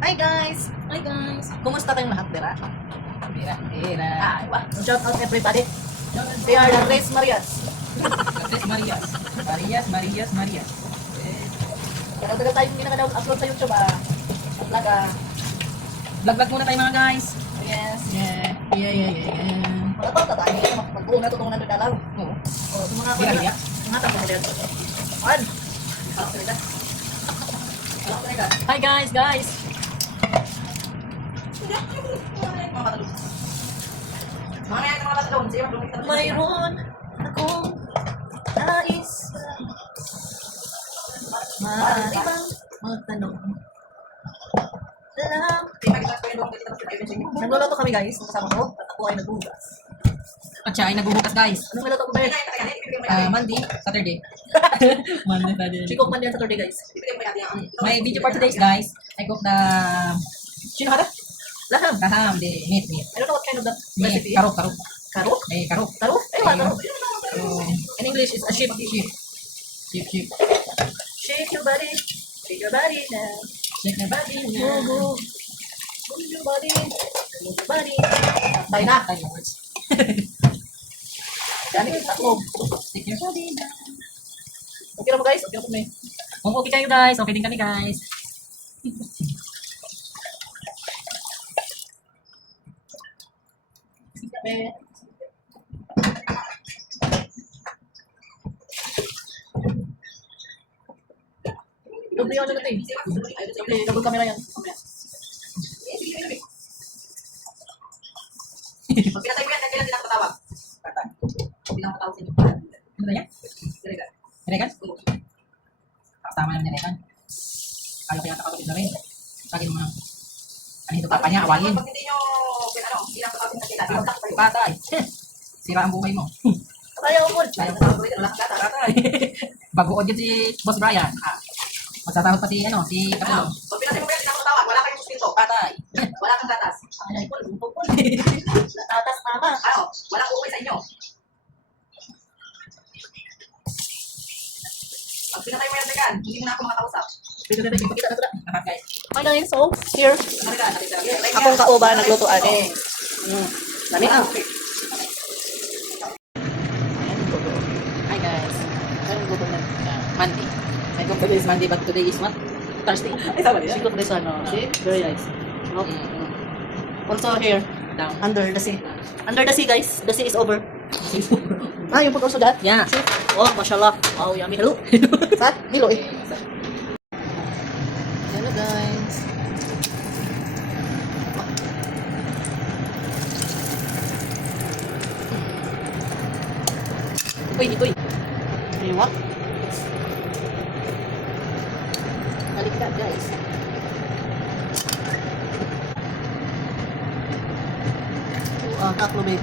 Hi guys! Hi guys! Kumusta kayong lahat, Dira? Mira. Shout out everybody. They are the Tres Marias. Tres Marias. Marias. Tagal-tagal tayong hindi nakadaw-upload sa YouTube vlog Vlog muna tayo mga guys. Yes. Yeah. Matataw tayo. Mag-uong na tutungan natin dalaw. Oo. O, sa mga Iya. mga tapos na dito. One. Hi guys. Mayroon akong nais maaari bang magtanong lang. Nagluluto kami guys, kasama ko at ako ay nagbugas. At siya ay nagbubukas guys. Anong niluto ko ba yun? Monday, Saturday. Monday, Saturday. She cook man yan Saturday guys. May video for today guys. I cook the Sino hada? Laham. kaham, the meat. I don't know what kind of that Meat, recipe. karok. Karok? Karok. Karok? Eh, wala karok. So, In English, it's a sheep. sheep. Shake your body. Shake your body now. Check the body Move, na. move. Move your body. Move your body. Tayo na. Tayo words. Yan, takbo. Check your body na. Okay na mo guys? Okay na kami. Kung okay kayo guys, okay din kami guys. Eh. Double yung ano natin. Okay, double camera yan. Pag pinatay mo yan, kailan din ang patawag? Hindi lang patawag sa inyo. Ano ba yan? Regan? Tama naman yan. Ayaw kaya nakakapit na rin. Lagi mo lang. Ano ito papa niya, awayin. Pag hindi nyo, hindi lang patawag sa kailan. Patay. Sira ang buhay mo. Ayaw mo. Ayaw na tawag ko rin, wala kang gata. Patay. Bagood yun si Boss Brian. Magsasahod pa si Katulong. Pag pinatay mo yan, hindi lang patawag, wala kayong sustinto. Patay. Wala kang gatas. Ay, pul. Natatas tama. Wala kang uwi sa inyo. Pag pinatay mo yan, Regan, hindi mo na ako makakausap. Pwede na ipakita na ito na. Lahat guys. Hi guys, so, here. Regan, natin sila. Akong kauba naglutuan. Dami ah. Hi guys. Anong gusto na? Monday. I cook today is Monday but today is what? Thursday. Ay, tama din. Siguro this one, no? See? Very nice. Okay. Also here, Down. under the sea. Under the sea, guys. The sea is over. You put also that? Yeah. See? Oh, mashallah. Wow, yummy. Hello. Sa? Hilo eh. Hello, guys. Itoy. Hey, what? Baliktad, guys. Kaklo, babe.